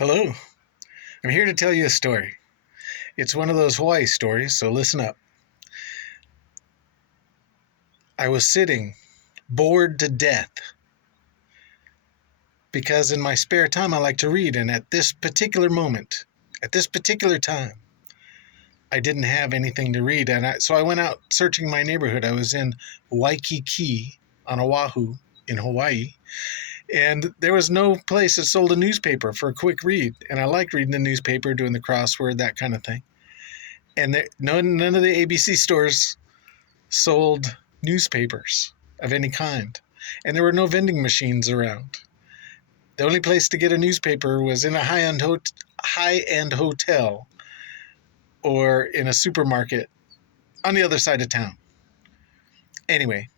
Hello, I'm here to tell you a story. It's one of those Hawaii stories, so listen up. I was sitting, bored to death, because in my spare time I like to read, and at this particular moment, at this particular time, I didn't have anything to read, so I went out searching my neighborhood. I was in Waikiki on Oahu in Hawaii, and there was no place that sold a newspaper for a quick read, and I liked reading the newspaper, doing the crossword, that kind of thing. And none of the ABC stores sold newspapers of any kind, and there were no vending machines around. The only place to get a newspaper was in a high-end hotel or in a supermarket on the other side of town. Anyway,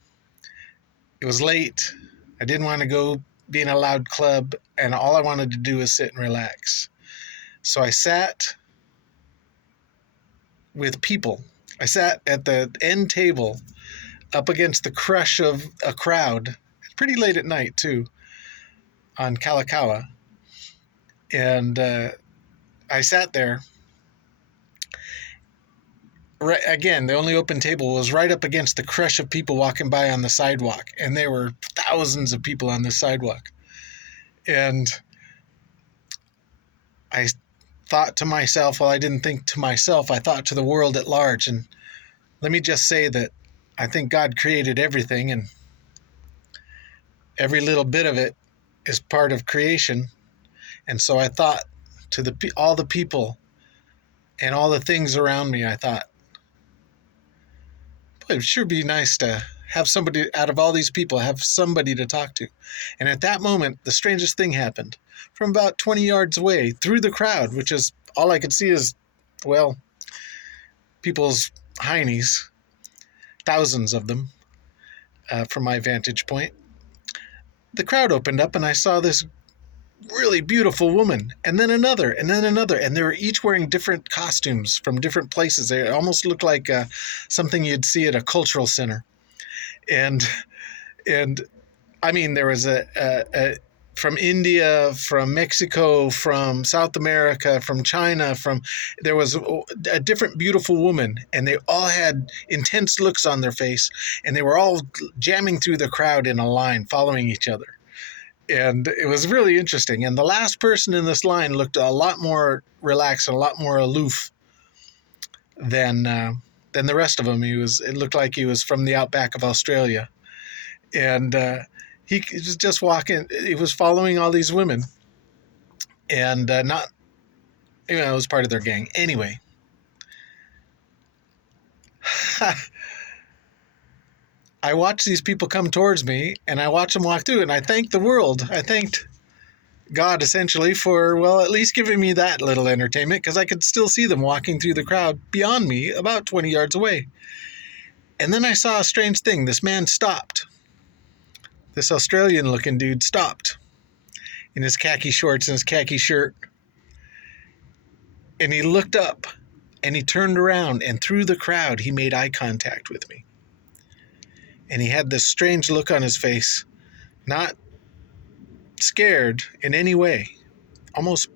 it was late. I didn't want to go be in a loud club, and all I wanted to do was sit and relax. So I sat with people. I sat at the end table up against the crush of a crowd. It's pretty late at night, too, on Kalakaua. And I sat there. Right, again, the only open table was right up against the crush of people walking by on the sidewalk. And there were thousands of people on the sidewalk. And I thought to myself, well, I didn't think to myself, I thought to the world at large. And let me just say that I think God created everything, and every little bit of it is part of creation. And so I thought to all the people and all the things around me, I thought, boy, it would sure be nice to have somebody out of all these people, have somebody to talk to. And at that moment, the strangest thing happened. From about 20 yards away, through the crowd, which is all I could see is, well, people's heinies, thousands of them, from my vantage point. The crowd opened up, and I saw this really beautiful woman, and then another, and then another, and they were each wearing different costumes from different places. They almost looked like something you'd see at a cultural center. And I mean, there was a from India, from Mexico, from South America, from China, there was a different beautiful woman, and they all had intense looks on their face, and they were all jamming through the crowd in a line, following each other. And it was really interesting. And the last person in this line looked a lot more relaxed, a lot more aloof than the rest of them. It looked like he was from the outback of Australia. And he was just walking. He was following all these women, and it was part of their gang. Anyway, I watched these people come towards me, and I watched them walk through, and I thanked the world. I thanked God, essentially, for, well, at least giving me that little entertainment, because I could still see them walking through the crowd beyond me, about 20 yards away. And then I saw a strange thing. This man stopped. This Australian-looking dude stopped in his khaki shorts and his khaki shirt. And he looked up, and he turned around, and through the crowd, he made eye contact with me. And he had this strange look on his face, not scared in any way, almost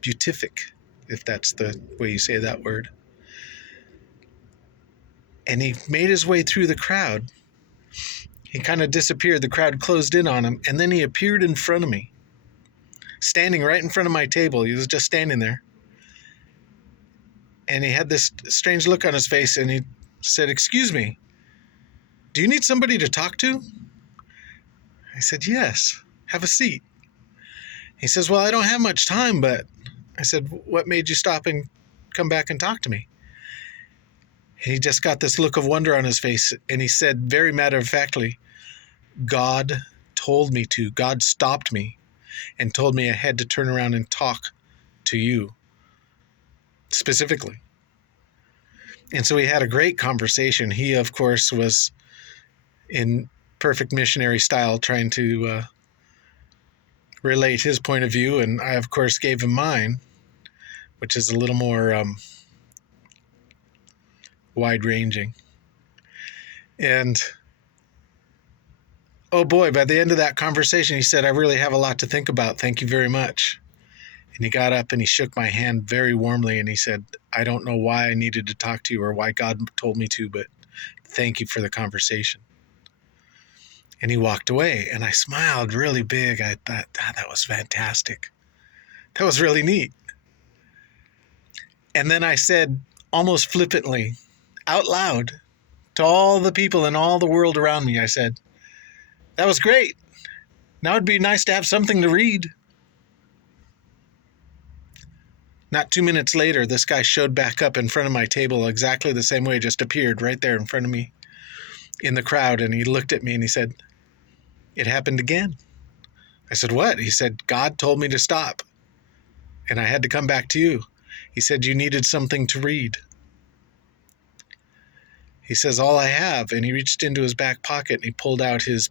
beatific, if that's the way you say that word. And he made his way through the crowd. He kind of disappeared. The crowd closed in on him, and then he appeared in front of me, standing right in front of my table. He was just standing there. And he had this strange look on his face, and he said, "Excuse me, do you need somebody to talk to?" I said, "Yes, have a seat." He says, "Well, I don't have much time, but..." I said, "What made you stop and come back and talk to me?" And he just got this look of wonder on his face, and he said very matter-of-factly, "God told me to. God stopped me and told me I had to turn around and talk to you specifically." And so we had a great conversation. He, of course, was in perfect missionary style trying to relate his point of view, and I, of course, gave him mine, which is a little more wide-ranging. And oh boy, by the end of that conversation, he said, "I really have a lot to think about. Thank you very much." And he got up and he shook my hand very warmly and he said, I don't know why I needed to talk to you or why God told me to, but thank you for the conversation. And he walked away and I smiled really big. I thought, that was fantastic. That was really neat. And then I said, almost flippantly, out loud, to all the people in all the world around me, I said, that was great. Now it'd be nice to have something to read. Not 2 minutes later, this guy showed back up in front of my table exactly the same way, just appeared right there in front of me in the crowd. And he looked at me and he said, it happened again. I said, what? He said, God told me to stop. And I had to come back to you. He said, you needed something to read. He says, all I have. And he reached into his back pocket and he pulled out his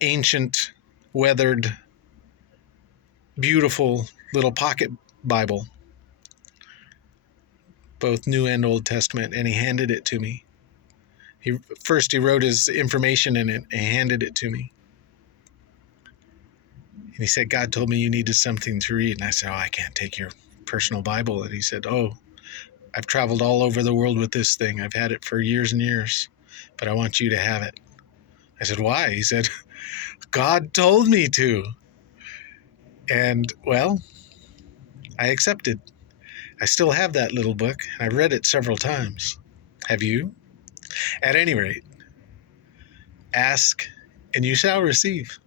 ancient, weathered, beautiful little pocket Bible, both New and Old Testament, and he handed it to me. He wrote his information in it and handed it to me. And he said, God told me you needed something to read. And I said, I can't take your personal Bible. And he said, I've traveled all over the world with this thing. I've had it for years and years, but I want you to have it. I said, why? He said, God told me to. And, well, I accepted. I still have that little book, and I've read it several times. Have you? At any rate, ask and you shall receive.